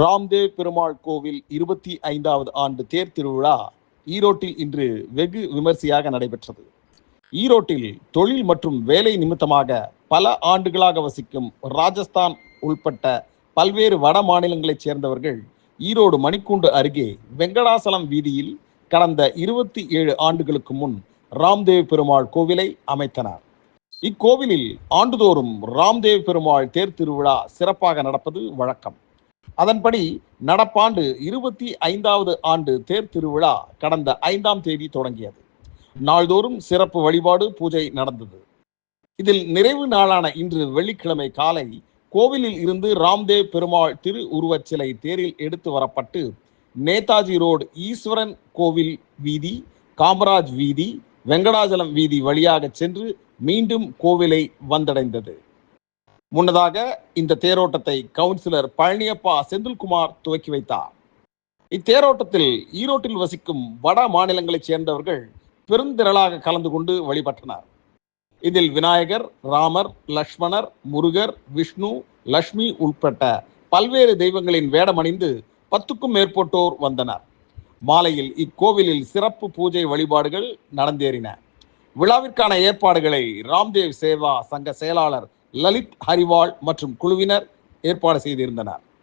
ராம்தேவ் பெருமாள் கோவில் இருபத்தி ஐந்தாவது ஆண்டு தேர் திருவிழா ஈரோட்டில் இன்று வெகு விமர்சையாக நடைபெற்றது. ஈரோட்டில் தொழில் மற்றும் வேலை நிமித்தமாக பல ஆண்டுகளாக வசிக்கும் ராஜஸ்தான் உள்பட்ட பல்வேறு வட மாநிலங்களைச் சேர்ந்தவர்கள் ஈரோடு மணிக்கூண்டு அருகே வெங்கடாசலம் வீதியில் கடந்த இருபத்தி ஏழு ஆண்டுகளுக்கு முன் ராம்தேவ் பெருமாள் கோவிலை அமைத்தனர். இக்கோவிலில் ஆண்டுதோறும் ராம்தேவ் பெருமாள் தேர் திருவிழா சிறப்பாக நடப்பது வழக்கம். அதன்படி நடப்பாண்டு இருபத்தி ஐந்தாவது ஆண்டு தேர் திருவிழா கடந்த ஐந்தாம் தேதி தொடங்கியது. நாள்தோறும் சிறப்பு வழிபாடு பூஜை நடந்தது. இதில் நிறைவு நாளான இன்று வெள்ளிக்கிழமை காலை கோவிலில் இருந்து ராம்தேவ் பெருமாள் திரு உருவச் சிலை தேரில் எடுத்து வரப்பட்டு நேதாஜி ரோடு ஈஸ்வரன் கோவில் வீதி காமராஜ் வீதி வெங்கடாஜலம் வீதி வழியாக சென்று மீண்டும் கோவிலை வந்தடைந்தது. முன்னதாக இந்த தேரோட்டத்தை கவுன்சிலர் பழனியப்பா செந்தில்குமார் துவக்கி வைத்தார். இத்தேரோட்டத்தில் ஈரோட்டில் வசிக்கும் வட மாநிலங்களைச் சேர்ந்தவர்கள் பெருந்திரளாக கலந்து கொண்டு வழிபட்டனர். இதில் விநாயகர் ராமர் லக்ஷ்மணர் முருகர் விஷ்ணு லக்ஷ்மி உட்பட்ட பல்வேறு தெய்வங்களின் வேடமணிந்து பத்துக்கும் மேற்பட்டோர் வந்தனர். மாலையில் இக்கோவிலில் சிறப்பு பூஜை வழிபாடுகள் நடந்தேறின. விழாவிற்கான ஏற்பாடுகளை ராம்தேவ் சேவா சங்க செயலாளர் லலித் ஹரிவால் மற்றும் குழுவினர் ஏற்பாடு செய்திருந்தனர்.